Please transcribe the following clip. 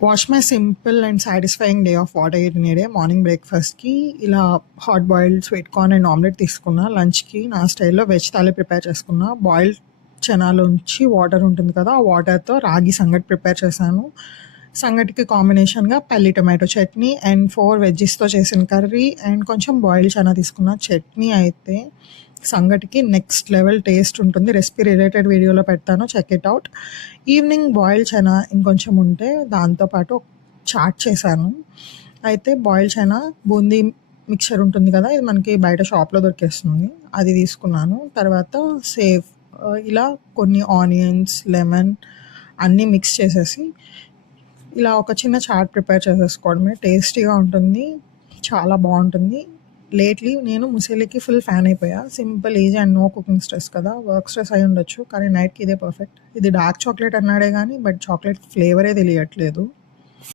Watch my simple and satisfying day of what I eat in a day. Morning బ్రేక్‌ఫాస్ట్‌కి ఇలా hot boiled sweet corn and omelette తీసుకున్నా. లంచ్‌కి నా స్టైల్‌లో veg thali prepare చేసుకున్నా. Boiled చనాలోంచి water ఉంటుంది కదా! ఆ వాటర్‌తో రాగి సంగటి ప్రిపేర్ చేశాను. సంగటికి కాంబినేషన్‌గా పల్లి టొమాటో చట్నీ అండ్ 4 వెజ్జీస్‌తో చేసిన కర్రీ అండ్ కొంచెం బాయిల్డ్ చనా తీసుకున్నా. చట్నీ అయితే సంగటికి నెక్స్ట్ లెవెల్ టేస్ట్ ఉంటుంది. రెసిపీ రిలేటెడ్ వీడియోలో పెడతాను, check it out. Evening boiled chana ఇంకొంచెం ఉంటే దాంతో పాటు చాట్ చేశాను. అయితే బాయిల్డ్ చనా బూందీ మిక్చర్ ఉంటుంది కదా! ఇది మనకి బయట షాప్‌లో దొరికేస్తుంది. అది తీసుకున్నాను. తర్వాత సేవ్ ఇలా కొన్ని ఆనియన్స్, లెమన్ అన్నీ మిక్స్ చేసేసి ఇలా ఒక చిన్న చాట్ ప్రిపేర్ చేసేసుకోవడమే. టేస్టీగా ఉంటుంది. చాలా బావుంటుంది. లేట్‌లీ నేను ముసలికి ఫుల్ ఫ్యాన్ అయిపోయా. Simple, easy and no cooking stress కదా! వర్క్ స్ట్రెస్ అయ్యుండొచ్చు. కానీ నైట్‌కి ఇదే పర్ఫెక్ట్. ఇది డార్క్ చాక్లేట్ అన్నాడే గానీ బట్ చాక్లేట్ ఫ్లేవరే తెలియట్లేదు.